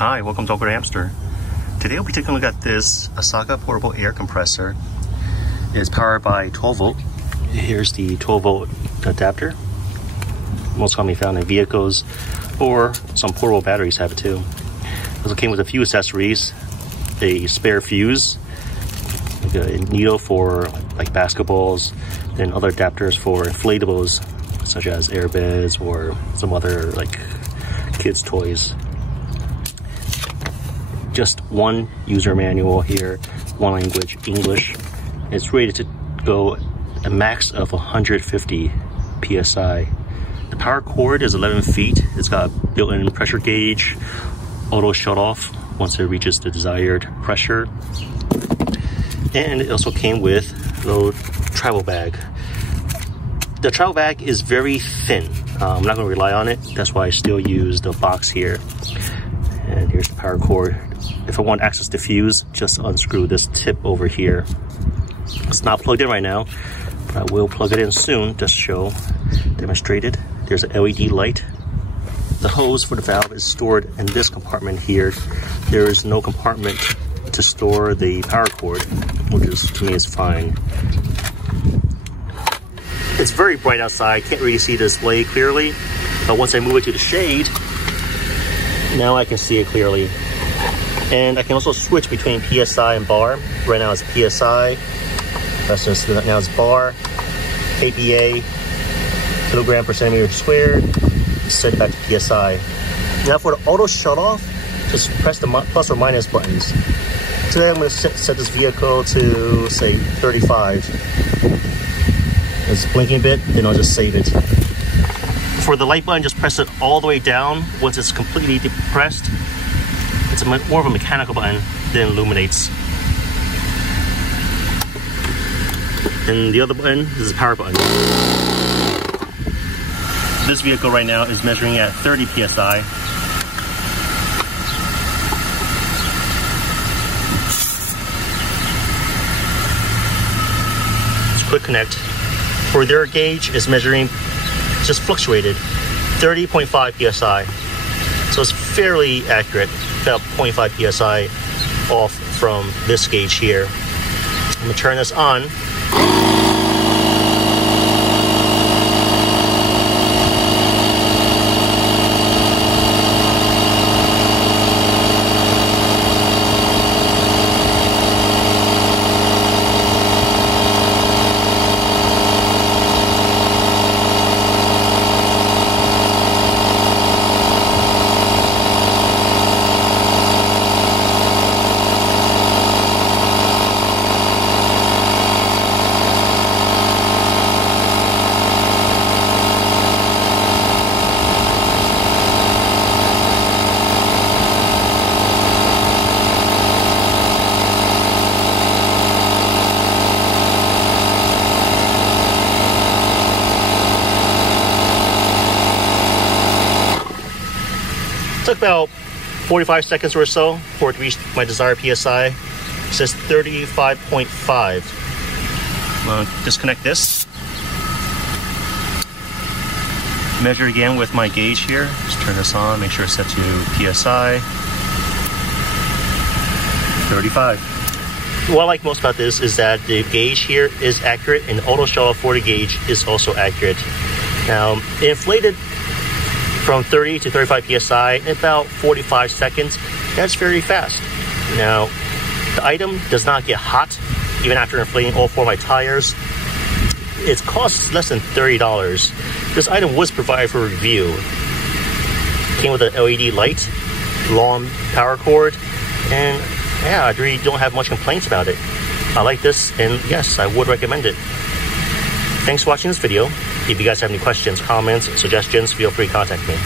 Hi, welcome to AwkwardHamster. Today we'll be taking a look at this ASAKA portable air compressor. It's powered by 12 volt. Here's the 12 volt adapter. Most commonly found in vehicles, or some portable batteries have it too. It also came with a few accessories, a spare fuse, like a needle for like basketballs, and other adapters for inflatables, such as airbeds or some other like kids' toys. Just one user manual here, one language, English. It's rated to go a max of 150 psi. The power cord is 11 feet. It's got built-in pressure gauge, auto shut off once it reaches the desired pressure. And it also came with a little travel bag. The travel bag is very thin. I'm not going to rely on it. That's why I still use the box here. And here's the power cord. If I want access to fuse, just unscrew this tip over here. It's not plugged in right now, but I will plug it in soon to show, demonstrated. There's an LED light. The hose for the valve is stored in this compartment here. There is no compartment to store the power cord, which is, to me, is fine. It's very bright outside. Can't really see the display clearly, but once I move it to the shade, now I can see it clearly. And I can also switch between PSI and bar. Right now it's PSI. That's just, now it's bar. kPa, kilogram per centimeter squared. Set it back to PSI. Now for the auto shut off, just press the plus or minus buttons. Today I'm going to set this vehicle to say 35. It's blinking a bit, then I'll just save it. For the light button, just press it all the way down. Once it's completely depressed, it's more of a mechanical button that illuminates. And the other button is the power button. This vehicle right now is measuring at 30 psi. It's quick connect. For their gauge, is measuring, just fluctuated, 30.5 psi. So it's fairly accurate, about 0.5 psi off from this gauge here. I'm gonna turn this on. Took about 45 seconds or so for it to reach my desired PSI. It says 35.5. Disconnect this. Measure again with my gauge here. Just turn this on, make sure it's set to PSI. 35. What I like most about this is that the gauge here is accurate, and the auto shut off for the gauge is also accurate. Now, it inflated from 30 to 35 psi in about 45 seconds. That's very fast. Now, the item does not get hot even after inflating all four of my tires. It costs less than $30. This item was provided for review. It came with an LED light, long power cord, and yeah, I really don't have much complaints about it. I like this, and yes, I would recommend it. Thanks for watching this video. If you guys have any questions, comments, suggestions, feel free to contact me.